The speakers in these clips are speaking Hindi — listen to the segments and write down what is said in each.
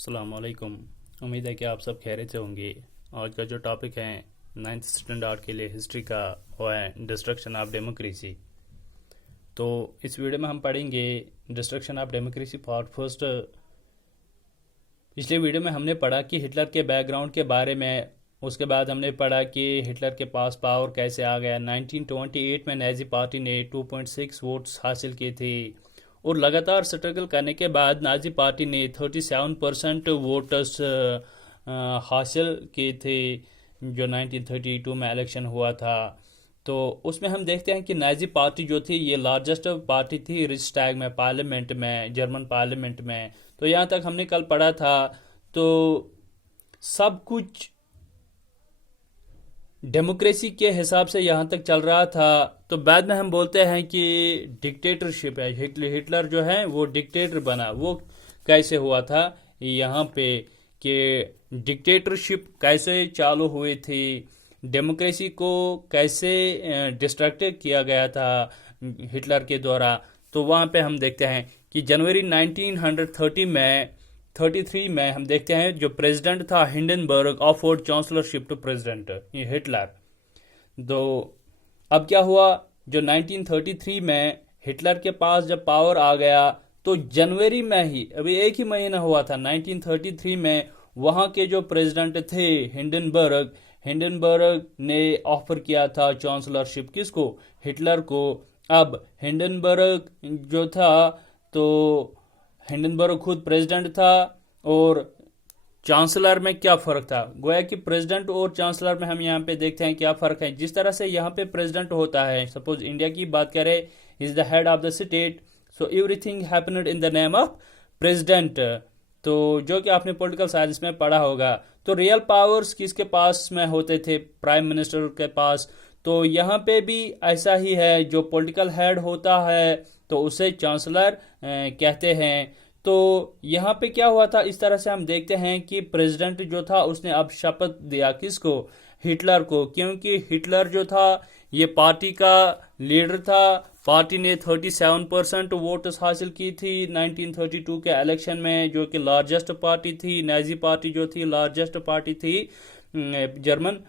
अस्सलाम वालेकुम। उम्मीद है कि आप सब खैरियत से होंगे। आज का जो टॉपिक है 9th स्टैंडर्ड के लिए हिस्ट्री का, वो है डिस्ट्रक्शन ऑफ डेमोक्रेसी। तो इस वीडियो में हम पढ़ेंगे destruction of democracy part first. पिछले वीडियो में हमने पढ़ा कि हिटलर के बैकग्राउंड के बारे में। उसके बाद हमने पढ़ा कि हिटलर के पास पावर कैसे आ गया। 1928 में नाजी पार्टी ने 2.6 वोट्स हासिल किए थे और लगातार स्ट्रगल करने के बाद नाजी पार्टी ने 37% वोटर्स हासिल किए थे जो 1932 में इलेक्शन हुआ था। तो उसमें हम देखते हैं कि नाजी पार्टी जो थी ये लार्जेस्ट पार्टी थी रिक्सटैग में, पार्लियामेंट में, जर्मन पार्लियामेंट में। तो यहाँ तक हमने कल पढ़ा था। तो सब कुछ डेमोक्रेसी के हिसाब से यहाँ तक चल रहा था। तो बाद में हम बोलते हैं कि डिक्टेटरशिप है, हिटलर जो है वो डिक्टेटर बना। वो कैसे हुआ था यहाँ पे कि डिक्टेटरशिप कैसे चालू हुई थी, डेमोक्रेसी को कैसे डिस्ट्रक्ट किया गया था हिटलर के द्वारा। तो वहाँ पे हम देखते हैं कि जनवरी 1933 में हम देखते हैं जो प्रेसिडेंट था हिंडनबर्ग ऑफर्ड चांसलरशिप टू प्रेसिडेंट ये हिटलर। तो अब क्या हुआ, जो 1933 में हिटलर के पास जब पावर आ गया तो जनवरी में ही, अभी एक ही महीना हुआ था 1933 में, वहां के जो प्रेसिडेंट थे हिंडनबर्ग ने ऑफर किया था चांसलरशिप किसको, हिटलर को। अब हिंडनबर्ग जो था, तो हिंडनबर्ग खुद प्रेसिडेंट था और चांसलर में क्या फर्क था। गोया कि प्रेसिडेंट और चांसलर में हम यहाँ पे देखते हैं क्या फर्क है। जिस तरह से यहाँ पे प्रेसिडेंट होता है, सपोज इंडिया की बात करें, is the head of the state, so everything happened in the name of president. तो जो कि आपने पॉलिटिकल साइंस में पढ़ा होगा। तो रियल पावर्स किसके पास में होते थे, प्राइम मिनिस्टर के पास। तो यहाँ पे भी ऐसा ही है, जो पॉलिटिकल हेड होता है तो उसे चांसलर कहते हैं। तो यहाँ पे क्या हुआ था, इस तरह से हम देखते हैं कि प्रेसिडेंट जो था उसने अब शपथ दिया किसको, हिटलर को। क्योंकि हिटलर जो था ये पार्टी का लीडर था। पार्टी ने 37% वोट्स हासिल की थी 1932 के इलेक्शन में, जो कि लार्जेस्ट पार्टी थी। नाजी पार्टी जो थी लार्जेस्ट पार्टी थी जर्मन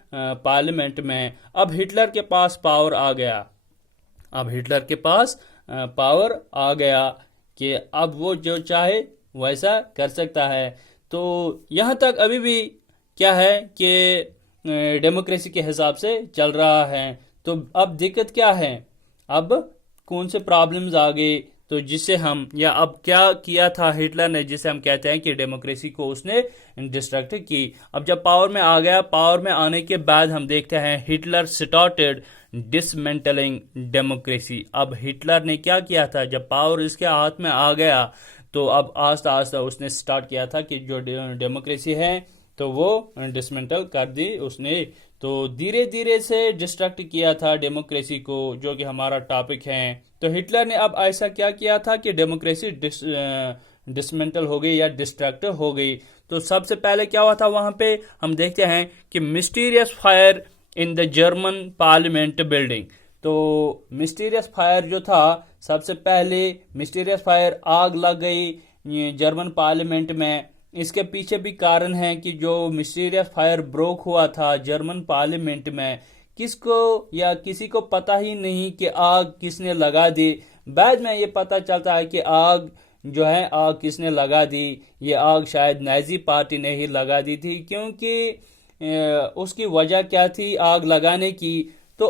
पार्लियामेंट में। अब हिटलर के पास पावर आ गया। अब हिटलर के पास पावर आ गया कि अब वो जो चाहे वैसा कर सकता है। तो यहाँ तक अभी भी क्या है कि डेमोक्रेसी के हिसाब से चल रहा है। तो अब दिक्कत क्या है, अब कौन से प्रॉब्लम्स आ गए, तो जिससे हम, या अब क्या किया था हिटलर ने जिसे हम कहते हैं कि डेमोक्रेसी को उसने डिस्ट्रक्ट की। अब जब पावर में आ गया, पावर में आने के बाद हम देखते हैं हिटलर स्टार्टेड डिसमेंटलिंग डेमोक्रेसी। अब हिटलर ने क्या किया था, जब पावर इसके हाथ में आ गया तो अब आस्ता आस्ता उसने स्टार्ट किया था कि जो डेमोक्रेसी है तो वो डिसमेंटल कर दी उसने। तो धीरे धीरे से डिस्ट्रक्ट किया था डेमोक्रेसी को, जो कि हमारा टॉपिक है। तो हिटलर ने अब ऐसा क्या किया था कि डेमोक्रेसी डिसमेंटल हो गई या डिस्ट्रक्ट हो गई। तो सबसे पहले क्या हुआ था, वहां पे हम देखते हैं कि mysterious fire in the German parliament building. तो मिस्टीरियस फायर जो था, सबसे पहले मिस्टीरियस फायर, आग लग गई जर्मन पार्लियामेंट में। इसके पीछे भी कारण है कि जो मिस्टीरियस फायर ब्रोक हुआ था जर्मन पार्लियामेंट में, किसको या किसी को पता ही नहीं कि आग किसने लगा दी। बाद में ये पता चलता है कि आग जो है, आग किसने लगा दी, ये आग शायद नाजी पार्टी ने ही लगा दी थी। क्योंकि उसकी वजह क्या थी आग लगाने की, तो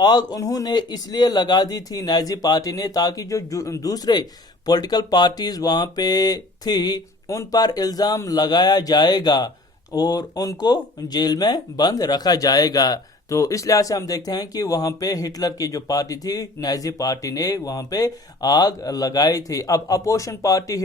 आग उन्होंने इसलिए लगा दी थी नाजी पार्टी ने, ताकि जो दूसरे पॉलिटिकल पार्टीज वहां पे थी उन पर इल्जाम लगाया जाएगा और उनको जेल में बंद रखा जाएगा। तो इस लिहाज से हम देखते हैं कि वहां पे हिटलर की जो पार्टी थी नाजी पार्टी ने वहां पे आग लगाई थी। अब अपोजिशन पार्टी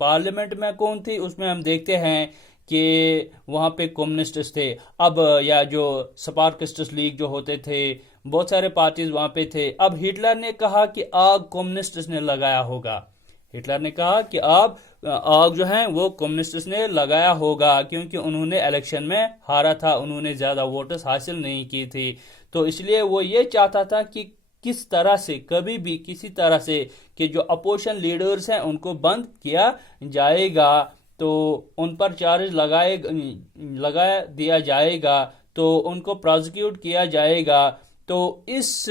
पार्लियामेंट में कौन थी, उसमें हम देखते हैं कि वहां पे कम्युनिस्ट थे। अब या जो स्पार्किस्ट लीग जो होते थे, बहुत सारे पार्टीज वहां पे थे। अब हिटलर ने कहा कि आग कम्युनिस्ट ने लगाया होगा। हिटलर ने कहा कि आग जो है वो कम्युनिस्ट ने लगाया होगा, क्योंकि उन्होंने इलेक्शन में हारा था, उन्होंने ज्यादा वोट्स हासिल नहीं की थी। तो इसलिए वो ये चाहता था कि किस तरह से, कभी भी किसी तरह से कि जो अपोजिशन लीडर्स हैं उनको बंद किया जाएगा, तो उन पर चार्ज लगा दिया जाएगा, तो उनको प्रोसिक्यूट किया जाएगा। तो इस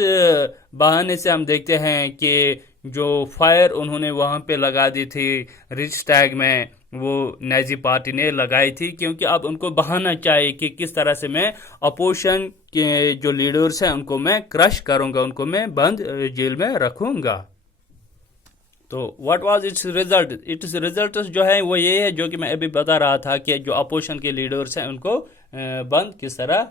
बहाने से हम देखते हैं कि जो फायर उन्होंने वहां पे लगा दी थी रिच-टैग में, वो नाजी पार्टी ने लगाई थी, क्योंकि अब उनको बहाना चाहिए कि किस तरह से मैं अपोजिशन के जो लीडर्स हैं उनको मैं क्रश करूंगा, उनको मैं बंद जेल में रखूंगा। तो what was it's result? It's result जो है वो ये है जो कि मैं अभी बता रहा था कि जो अपोजिशन के लीडर्स हैं उनको बंद किस तरह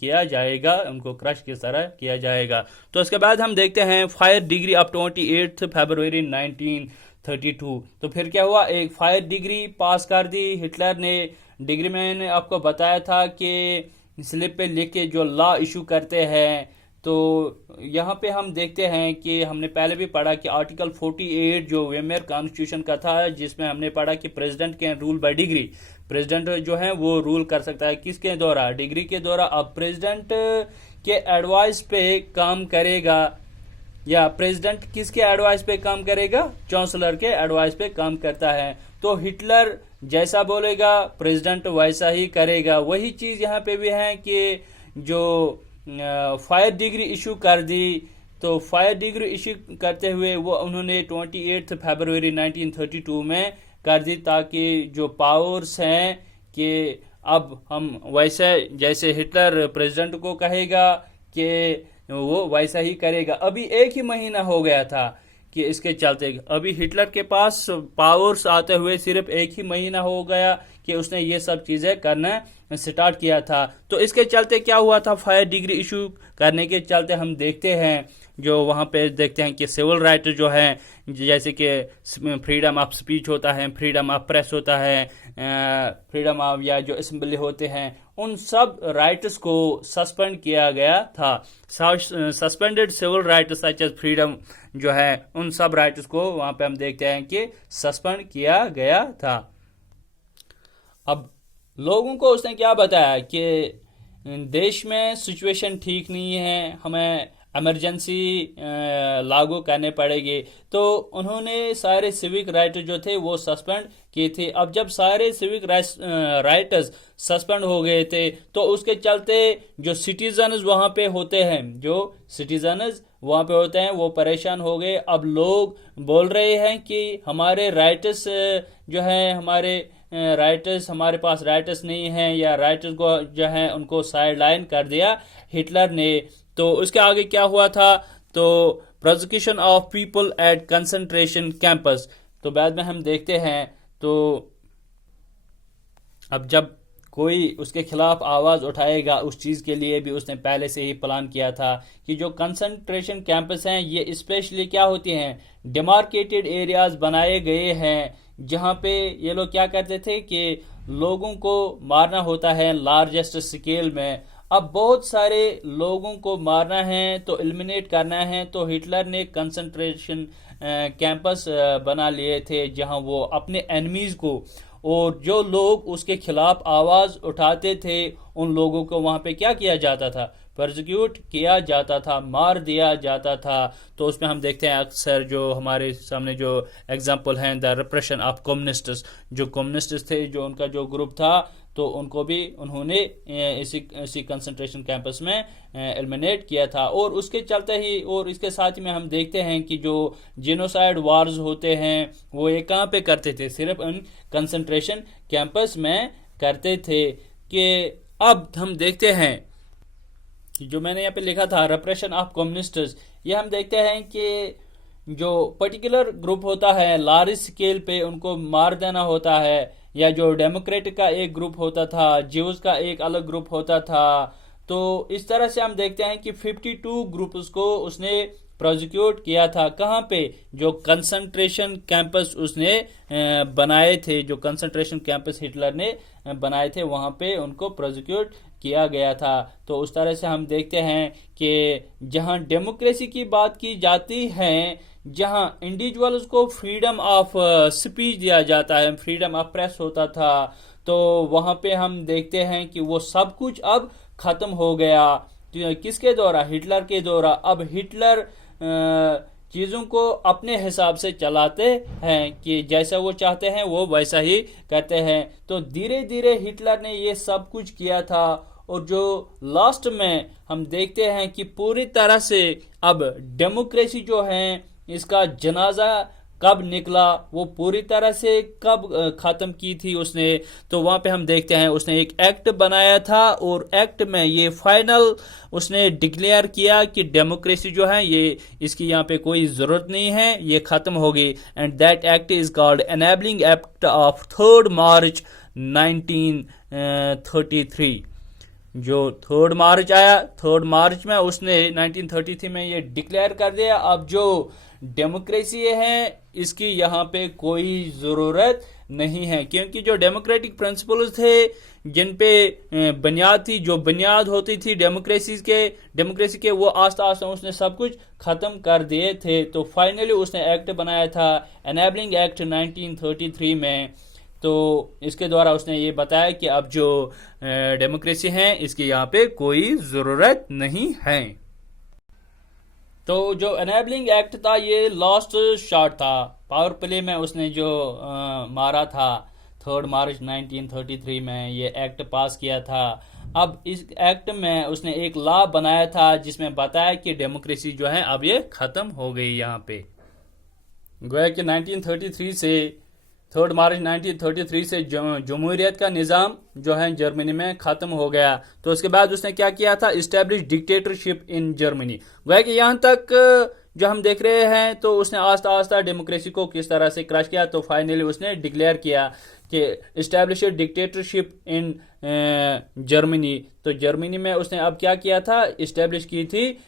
किया जाएगा, उनको क्रश किस तरह किया जाएगा। तो उसके बाद हम देखते हैं फायर डिग्री ऑफ 28 फरवरी 1932। तो फिर क्या हुआ, एक फायर डिग्री पास कर दी हिटलर ने। डिग्री मैंने आपको बताया था कि स्लिप पे लिख के जो लॉ इशू करते हैं, तो यहाँ पे हम देखते हैं कि हमने पहले भी पढ़ा कि आर्टिकल 48 जो वेमेयर कॉन्स्टिट्यूशन का था, जिसमें हमने पढ़ा कि president can rule by degree. President जो है वो रूल कर सकता है किसके द्वारा? डिग्री के द्वारा। अब प्रेसिडेंट के एडवाइस पे काम करेगा, या प्रेसिडेंट किसके एडवाइस पे काम करेगा? चांसलर के एडवाइस पे काम करता है। तो हिटलर जैसा बोलेगा प्रेसिडेंट वैसा ही करेगा। वही चीज यहाँ पे भी है कि जो फायर डिग्री इशू कर दी, तो फायर डिग्री इशू करते हुए वो उन्होंने 28 फरवरी 1932 में कर दी, ताकि जो पावर्स हैं कि अब हम वैसे जैसे हिटलर प्रेसिडेंट को कहेगा कि वो वैसा ही करेगा। अभी एक ही महीना हो गया था कि इसके चलते अभी हिटलर के पास पावर्स आते हुए सिर्फ एक ही महीना हो गया कि उसने ये सब चीजें करना स्टार्ट किया था। तो इसके चलते क्या हुआ था, फायर डिग्री इशू करने के चलते हम देखते हैं जो वहां पे देखते हैं कि सिविल राइट जो है, जैसे कि फ्रीडम ऑफ स्पीच होता है, फ्रीडम ऑफ प्रेस होता है, फ्रीडम ऑफ या जो असेंबली होते हैं, उन सब राइट्स को सस्पेंड किया गया था। Suspended civil rights such as freedom जो है, उन सब राइट्स को वहां पे हम देखते हैं कि सस्पेंड किया गया था। अब लोगों को उसने क्या बताया कि देश में सिचुएशन ठीक नहीं है, हमें इमरजेंसी लागू करने पड़ेगी। तो उन्होंने सारे सिविक राइट जो थे वो सस्पेंड किए थे। अब जब सारे सिविक राइट्स सस्पेंड हो गए थे, तो उसके चलते जो सिटीजन्स वहां पे होते हैं, वो परेशान हो गए। अब लोग बोल रहे हैं कि हमारे राइट्स जो है, हमारे पास राइट्स नहीं है, या राइट्स को जो है उनको साइड लाइन कर दिया हिटलर ने। तो उसके आगे क्या हुआ था, तो prosecution of people at concentration campus. तो बाद में हम देखते हैं, तो अब जब कोई उसके खिलाफ आवाज उठाएगा, उस चीज के लिए भी उसने पहले से ही प्लान किया था कि जो कंसंट्रेशन कैंपस हैं ये स्पेशली क्या होती हैं, डिमार्केटेड एरियाज बनाए गए हैं, जहां पे ये लोग क्या करते थे कि लोगों को मारना होता है लार्जेस्ट स्केल में। अब बहुत सारे लोगों को मारना है, तो एलिमिनेट करना है, तो हिटलर ने कंसंट्रेशन कैंपस बना लिए थे, जहां वो अपने एनिमीज को और जो लोग उसके खिलाफ आवाज उठाते थे उन लोगों को वहां पे क्या किया जाता था, प्रोसिक्यूट किया जाता था, मार दिया जाता था। तो उसमें हम देखते हैं अक्सर जो हमारे सामने जो एग्जांपल हैं, द रिप्रेशन ऑफ कम्युनिस्ट्स, जो कम्युनिस्ट थे, जो उनका जो ग्रुप था, तो उनको भी उन्होंने इसी कंसंट्रेशन कैंपस में एलिमिनेट किया था। और उसके चलते ही और इसके साथ ही में हम देखते हैं कि जो जेनोसाइड वार्स होते हैं वो ये कहाँ पे करते थे, सिर्फ इन कंसंट्रेशन कैंपस में करते थे। कि अब हम देखते हैं जो मैंने यहाँ पे लिखा था रिप्रेशन ऑफ कम्युनिस्ट्स, ये हम देखते हैं कि जो पर्टिकुलर ग्रुप होता है लार्ज स्केल पे उनको मार देना होता है, या जो डेमोक्रेटिक का एक ग्रुप होता था, ज्यूज का एक अलग ग्रुप होता था। तो इस तरह से हम देखते हैं कि 52 ग्रुप्स को उसने प्रोसिक्यूट किया था। कहाँ पे, जो कंसंट्रेशन कैंपस उसने बनाए थे, जो कंसंट्रेशन कैंपस हिटलर ने बनाए थे, वहां पे उनको प्रोसिक्यूट किया गया था। तो उस तरह से हम देखते हैं कि जहां डेमोक्रेसी की बात की जाती है, जहां इंडिविजुअल्स को फ्रीडम ऑफ स्पीच दिया जाता है, फ्रीडम ऑफ प्रेस होता था, तो वहां पे हम देखते हैं कि वो सब कुछ अब खत्म हो गया। किसके द्वारा? हिटलर के द्वारा। अब हिटलर चीज़ों को अपने हिसाब से चलाते हैं कि जैसा वो चाहते हैं वो वैसा ही करते हैं। तो धीरे धीरे हिटलर ने ये सब कुछ किया था, और जो लास्ट में हम देखते हैं कि पूरी तरह से अब डेमोक्रेसी जो है इसका जनाजा कब निकला, वो पूरी तरह से कब खत्म की थी उसने। तो वहां पे हम देखते हैं उसने एक एक्ट बनाया था, और एक्ट में ये फाइनल उसने डिक्लेयर किया कि डेमोक्रेसी जो है ये इसकी यहाँ पे कोई जरूरत नहीं है, ये खत्म हो गई। And that act is called enabling act of 3 मार्च 1933। जो 3 मार्च आया, 3 मार्च में उसने 1933 में ये डिक्लेयर कर दिया अब जो डेमोक्रेसी है इसकी यहाँ पे कोई जरूरत नहीं है, क्योंकि जो डेमोक्रेटिक प्रिंसिपल्स थे जिन पे बुनियाद थी, जो बुनियाद होती थी डेमोक्रेसी के वो आस्ता आस्ता उसने सब कुछ खत्म कर दिए थे। तो फाइनली उसने एक्ट बनाया था एनेबलिंग एक्ट 1933 में। तो इसके द्वारा उसने ये बताया कि अब जो डेमोक्रेसी है इसकी यहाँ पे कोई जरूरत नहीं है। तो जो एनेबलिंग एक्ट था ये लास्ट शॉट था, पावर प्ले में उसने जो मारा था 3 मार्च 1933 में ये एक्ट पास किया था। अब इस एक्ट में उसने एक लॉ बनाया था जिसमें बताया कि डेमोक्रेसी जो है अब ये खत्म हो गई। यहाँ पे गोया कि 1933 से 3 मार्च 1933 से जमहूरियत का निज़ाम जो है जर्मनी में ख़त्म हो गया। तो उसके बाद उसने क्या किया था, इस्टेब्लिश डिक्टेटरशिप इन जर्मनी। गोया कि यहाँ तक जो हम देख रहे हैं तो उसने आस्ता आस्ता डेमोक्रेसी को किस तरह से क्रश किया। तो फाइनली उसने डिक्लेयर किया कि इस्टेब्लिश डिक्टेटरशिप इन जर्मनी। तो जर्मनी में उसने अब क्या किया था, इस्टेब्लिश की थी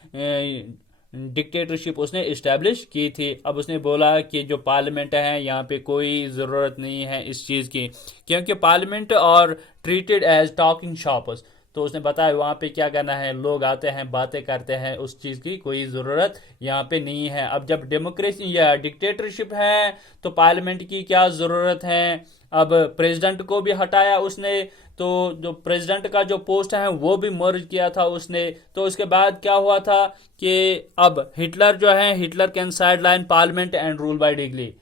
डिक्टेटरशिप उसने इस्टेब्लिश की थी। अब उसने बोला कि जो पार्लियामेंट है यहाँ पे कोई ज़रूरत नहीं है इस चीज़ की, क्योंकि पार्लियामेंट और ट्रीटेड एज टॉकिंग शॉप्स। तो उसने बताया वहाँ पे क्या करना है, लोग आते हैं बातें करते हैं, उस चीज़ की कोई ज़रूरत यहाँ पे नहीं है। अब जब डेमोक्रेसी या डिक्टेटरशिप है तो पार्लियामेंट की क्या ज़रूरत है। अब प्रेसिडेंट को भी हटाया उसने, तो जो प्रेसिडेंट का जो पोस्ट है वो भी मर्ज किया था उसने। तो उसके बाद क्या हुआ था कि अब हिटलर जो है, Hitler can side line parliament and rule by degree.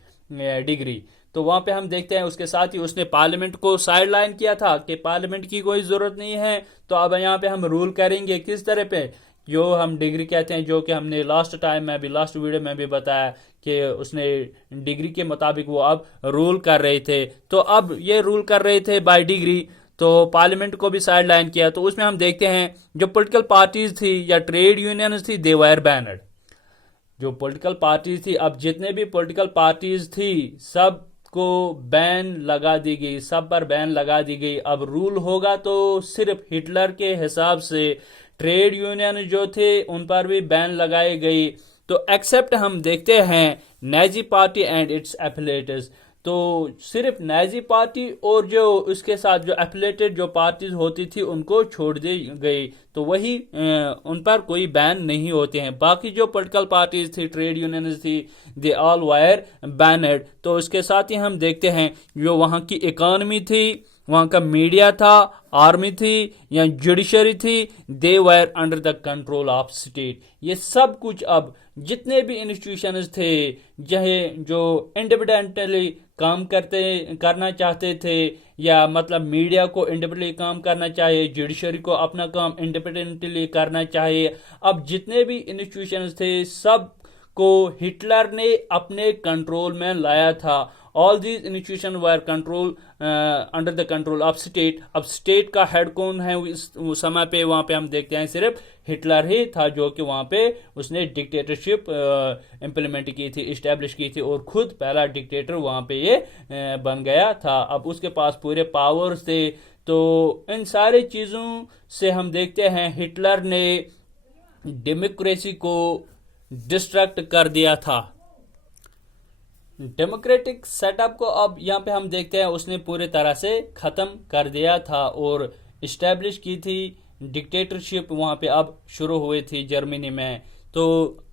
तो वहां पे हम देखते हैं उसके साथ ही उसने पार्लियामेंट को साइड लाइन किया था कि पार्लियामेंट की कोई जरूरत नहीं है। तो अब यहाँ पे हम रूल करेंगे किस तरह पे, जो हम डिग्री कहते हैं, जो कि हमने लास्ट टाइम में भी लास्ट वीडियो में भी बताया कि उसने डिग्री के मुताबिक वो अब रूल कर रहे थे। तो अब ये रूल कर रहे थे बाय डिग्री, तो पार्लियामेंट को भी साइड लाइन किया। तो उसमें हम देखते हैं जो पॉलिटिकल पार्टीज थी या ट्रेड यूनियंस थी, दे वर बैनड। जो पॉलिटिकल पार्टीज थी, अब जितने भी पॉलिटिकल पार्टीज थी सब को बैन लगा दी गई, सब पर बैन लगा दी गई। अब रूल होगा तो सिर्फ हिटलर के हिसाब से ट्रेड यूनियन जो थे उन पर भी बैन लगाई गई। तो एक्सेप्ट हम देखते हैं Nazi party and it's affiliates. तो सिर्फ नाजी पार्टी और जो उसके साथ जो एफिलिएटेड जो पार्टीज होती थी उनको छोड़ दी गई, तो वही उन पर कोई बैन नहीं होते हैं। बाकी जो पॉलिटिकल पार्टीज थी, ट्रेड यूनियंस थी, दे ऑल वायर बैनड। तो उसके साथ ही हम देखते हैं जो वहाँ की इकोनॉमी थी, वहाँ का मीडिया था, आर्मी थी या जुडिशरी थी, they were under the control of state. ये सब कुछ अब जितने भी इंस्टीट्यूशंस थे जो इंडिपेंडेंटली काम करना चाहते थे, या मतलब मीडिया को इंडिपेंडेंटली काम करना चाहिए, जुडिशरी को अपना काम इंडिपेंडेंटली करना चाहिए। अब जितने भी इंस्टीट्यूशंस थे सब को हिटलर ने अपने कंट्रोल में लाया था। All these institution were control under the control of state. अब स्टेट का हेड कौन है इस समय पे, वहां पे हम देखते हैं सिर्फ हिटलर ही था जो कि वहां पे उसने डिक्टेटरशिप इम्प्लीमेंट की थी, इस्टेब्लिश की थी, और खुद पहला डिक्टेटर वहां पे ये बन गया था। अब उसके पास पूरे पावर्स थे। तो इन सारी चीजों से हम देखते हैं हिटलर ने डेमोक्रेसी को डिस्ट्रैक्ट कर दिया था। डेमोक्रेटिक सेटअप को अब यहाँ पे हम देखते हैं उसने पूरे तरह से खत्म कर दिया था और इस्टेब्लिश की थी डिक्टेटरशिप वहाँ पे अब शुरू हुई थी जर्मनी में। तो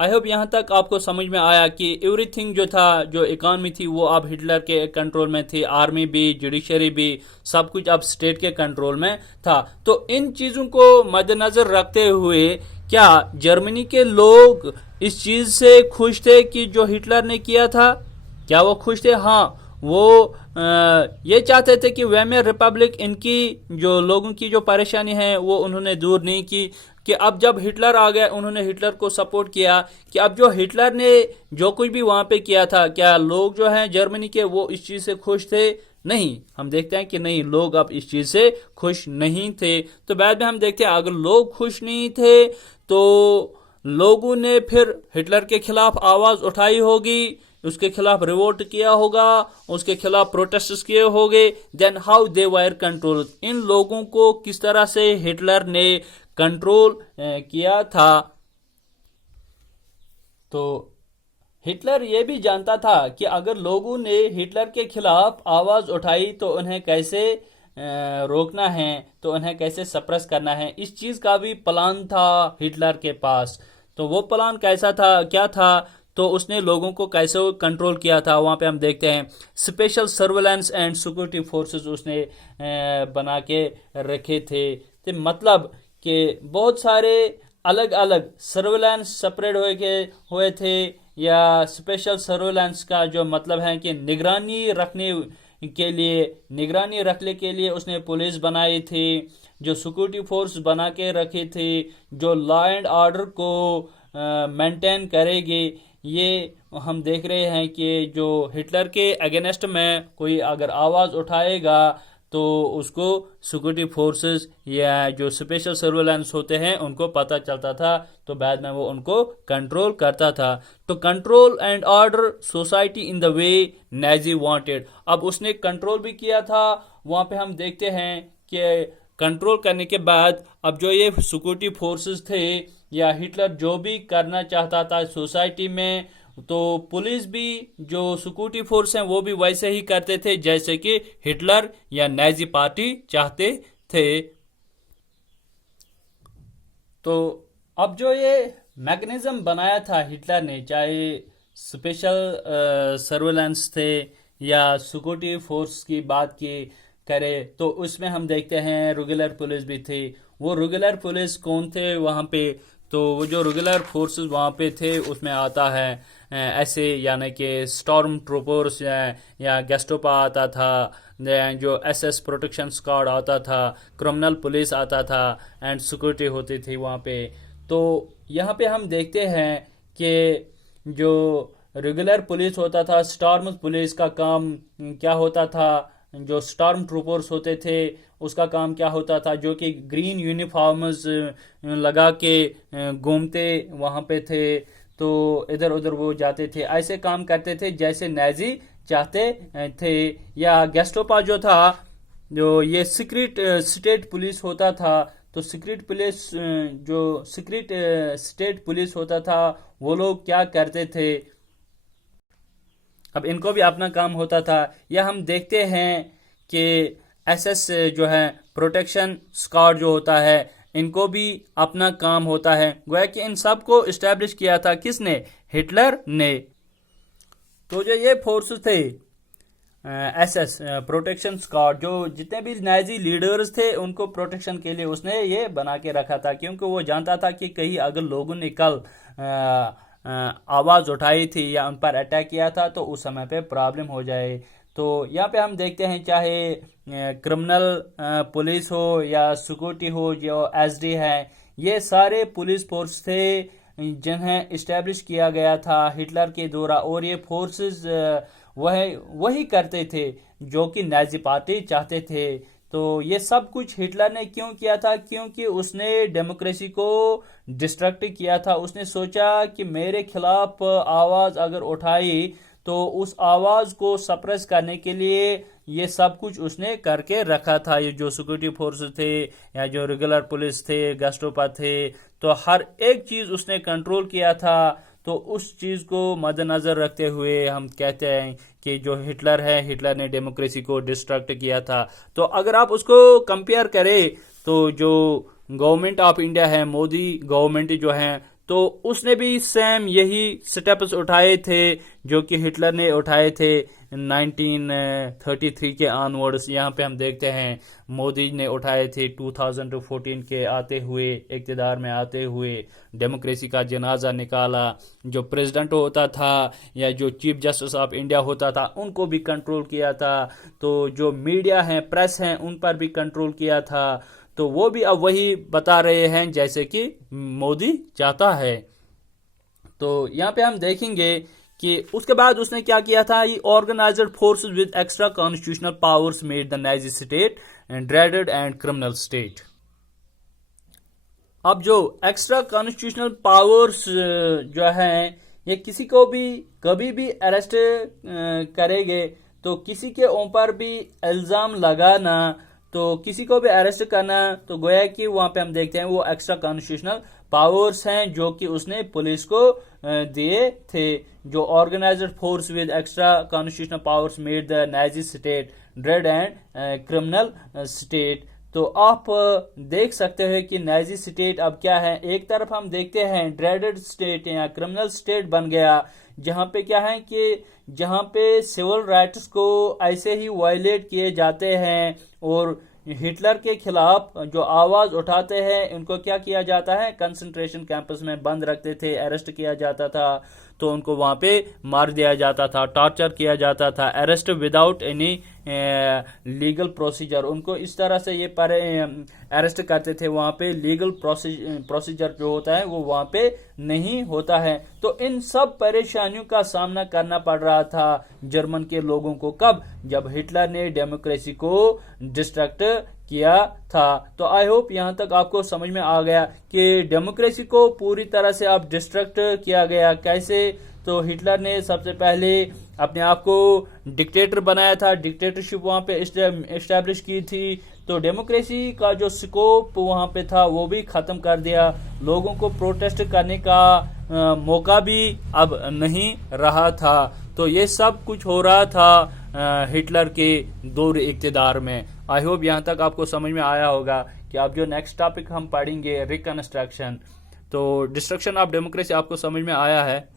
आई होप यहाँ तक आपको समझ में आया कि एवरीथिंग जो था, जो इकॉनमी थी, वो अब हिटलर के कंट्रोल में थी। आर्मी भी, जुडिशरी भी, सब कुछ अब स्टेट के कंट्रोल में था। तो इन चीजों को मद्देनजर रखते हुए क्या जर्मनी के लोग इस चीज से खुश थे कि जो हिटलर ने किया था? क्या वो खुश थे? हाँ, वो ये चाहते थे कि वेमर रिपब्लिक, इनकी जो लोगों की जो परेशानी है वो उन्होंने दूर नहीं की। कि अब जब हिटलर आ गया, उन्होंने हिटलर को सपोर्ट किया कि अब जो हिटलर ने जो कुछ भी वहां पे किया था, क्या लोग जो हैं जर्मनी के वो इस चीज से खुश थे? नहीं, हम देखते हैं कि नहीं, लोग अब इस चीज से खुश नहीं थे। तो बाद में हम देखते हैं अगर लोग खुश नहीं थे तो लोगों ने फिर हिटलर के खिलाफ आवाज उठाई होगी, उसके खिलाफ रिवोल्ट किया होगा, उसके खिलाफ प्रोटेस्ट किए होंगे। Then how they were control, इन लोगों को किस तरह से हिटलर ने कंट्रोल किया था। तो हिटलर ये भी जानता था कि अगर लोगों ने हिटलर के खिलाफ आवाज उठाई तो उन्हें कैसे रोकना है, तो उन्हें कैसे सप्रेस करना है। इस चीज का भी प्लान था हिटलर के पास। तो वो प्लान कैसा था, क्या था? तो उसने लोगों को कैसे कंट्रोल किया था, वहां पे हम देखते हैं special surveillance and security forces उसने बना के रखे थे। तो मतलब कि बहुत सारे अलग अलग सर्वेलेंस सेपरेट हुए थे, या स्पेशल सर्वेलेंस का जो मतलब है कि निगरानी रखने के लिए उसने पुलिस बनाई थी, जो सिक्योरिटी फोर्स बना के रखे थे, जो लॉ एंड ऑर्डर को मेंटेन करेगी। ये हम देख रहे हैं कि जो हिटलर के अगेंस्ट में कोई अगर आवाज उठाएगा तो उसको सिक्योरिटी फोर्सेस या जो स्पेशल सर्वेलेंस होते हैं उनको पता चलता था, तो बाद में वो उनको कंट्रोल करता था। तो control and order society in the way Nazi wanted, अब उसने कंट्रोल भी किया था। वहां पे हम देखते हैं कि कंट्रोल करने के बाद अब जो ये सिक्योरिटी फोर्सेस थे या हिटलर जो भी करना चाहता था सोसाइटी में, तो पुलिस भी, जो सिक्योरिटी फोर्स हैं, वो भी वैसे ही करते थे जैसे कि हिटलर या नाजी पार्टी चाहते थे। तो अब जो ये मैकेनिज्म बनाया था हिटलर ने, चाहे स्पेशल सर्वेलेंस थे या सिक्योरिटी फोर्स की बात की करे, तो उसमें हम देखते हैं रेगुलर पुलिस भी थी। वो रेगुलर पुलिस कौन थे वहां पे? तो वो जो रेगुलर फोर्सेस वहां पे थे उसमें आता है ऐसे, यानी कि स्टॉर्म ट्रूपर्स या गेस्टोपा आता था, जो एसएस प्रोटेक्शन स्क्वाड आता था, क्रिमिनल पुलिस आता था, एंड सिक्योरिटी होती थी वहां पे। तो यहाँ पे हम देखते हैं कि जो रेगुलर पुलिस होता था, स्टॉर्म पुलिस का काम क्या होता था? जो स्टॉर्म ट्रूपर्स होते थे उसका काम क्या होता था? जो कि ग्रीन यूनिफॉर्म्स लगा के घूमते वहां पे थे, तो इधर उधर वो जाते थे, ऐसे काम करते थे जैसे नाजी चाहते थे। या गेस्टोपा जो था, जो ये सीक्रेट स्टेट पुलिस होता था, तो सीक्रेट पुलिस, जो सीक्रेट स्टेट पुलिस होता था, वो लोग क्या करते थे? अब इनको भी अपना काम होता था। या हम देखते हैं कि एसएस जो है प्रोटेक्शन स्क्वाड जो होता है, इनको भी अपना काम होता है। गोया कि इन सब को इस्टेब्लिश किया था किसने? हिटलर ने। तो जो ये फोर्सेस थे एसएस प्रोटेक्शन स्क्वाड, जो जितने भी नाजी लीडर्स थे उनको प्रोटेक्शन के लिए उसने ये बना के रखा था, क्योंकि वो जानता था कि कहीं अगर लोगों ने कल आवाज उठाई थी या उन पर अटैक किया था तो उस समय पे प्रॉब्लम हो जाए। तो यहाँ पे हम देखते हैं चाहे क्रिमिनल पुलिस हो या सिक्योरिटी हो, जो एसडी है, ये सारे पुलिस फोर्स थे जिन्हें इस्टेब्लिश किया गया था हिटलर के द्वारा। और ये फोर्सेस वही करते थे जो कि नाजी पार्टी चाहते थे। तो ये सब कुछ हिटलर ने क्यों किया था? क्योंकि उसने डेमोक्रेसी को डिस्ट्रक्ट किया था। उसने सोचा कि मेरे खिलाफ आवाज अगर उठाई तो उस आवाज को सप्रेस करने के लिए ये सब कुछ उसने करके रखा था। ये जो सिक्योरिटी फोर्स थे या जो रेगुलर पुलिस थे, गेस्टोपा थे, तो हर एक चीज उसने कंट्रोल किया था। तो उस चीज को मद्देनजर रखते हुए हम कहते हैं कि जो हिटलर है, हिटलर ने डेमोक्रेसी को डिस्ट्रक्ट किया था। तो अगर आप उसको कंपेयर करें तो जो गवर्नमेंट ऑफ इंडिया है, मोदी गवर्नमेंट जो है, तो उसने भी सेम यही स्टेप्स उठाए थे जो कि हिटलर ने उठाए थे 1933 के ऑनवर्ड्स। यहाँ पे हम देखते हैं मोदी ने उठाए थे 2014 के आते हुए, इक़्तिदार में आते हुए डेमोक्रेसी का जनाजा निकाला। जो प्रेसिडेंट होता था या जो चीफ जस्टिस ऑफ इंडिया होता था उनको भी कंट्रोल किया था। तो जो मीडिया है, प्रेस हैं, उन पर भी कंट्रोल किया था। तो वो भी अब वही बता रहे हैं जैसे कि मोदी चाहता है। तो यहाँ पे हम देखेंगे कि उसके बाद उसने क्या किया था। ये organised forces with extra constitutional powers made the Nazi state dreaded and criminal state. अब जो एक्स्ट्रा कॉन्स्टिट्यूशनल पावर्स जो हैं, ये किसी को भी कभी भी अरेस्ट करेंगे, तो किसी के ऊपर भी इल्जाम लगाना, तो किसी को भी अरेस्ट करना, तो गोया कि वहां पे हम देखते हैं वो एक्स्ट्रा कॉन्स्टिट्यूशनल पावर्स हैं जो कि उसने पुलिस को दिए थे। जो organised force with extra constitutional powers made the Nazi state dread and criminal state. तो आप देख सकते हैं कि नाजी स्टेट अब क्या है। एक तरफ हम देखते हैं ड्रेडेड स्टेट या क्रिमिनल स्टेट बन गया, जहां पे क्या है कि जहां पे सिविल राइट्स को ऐसे ही वायलेट किए जाते हैं और हिटलर के खिलाफ जो आवाज उठाते हैं उनको क्या किया जाता है, कंसंट्रेशन कैंपस में बंद रखते थे, अरेस्ट किया जाता था, तो उनको वहां पे मार दिया जाता था, टॉर्चर किया जाता था, arrest without any legal procedure. उनको इस तरह से ये अरेस्ट करते थे, वहां पे लीगल प्रोसीजर जो होता है वो वहां पे नहीं होता है। तो इन सब परेशानियों का सामना करना पड़ रहा था जर्मन के लोगों को। कब? जब हिटलर ने डेमोक्रेसी को डिस्ट्रक्ट किया था। तो आई होप यहां तक आपको समझ में आ गया कि डेमोक्रेसी को पूरी तरह से अब डिस्ट्रक्ट किया गया कैसे। तो हिटलर ने सबसे पहले अपने आप को डिक्टेटर बनाया था, डिक्टेटरशिप वहां पे एस्टैब्लिश की थी। तो डेमोक्रेसी का जो स्कोप वहां पे था वो भी खत्म कर दिया। लोगों को प्रोटेस्ट करने का मौका भी अब नहीं रहा था। तो ये सब कुछ हो रहा था हिटलर के दौर इक़्तिदार में। आई होप यहाँ तक आपको समझ में आया होगा कि अब जो नेक्स्ट टॉपिक हम पढ़ेंगे रिकंस्ट्रक्शन। तो डिस्ट्रक्शन ऑफ डेमोक्रेसी आपको समझ में आया है।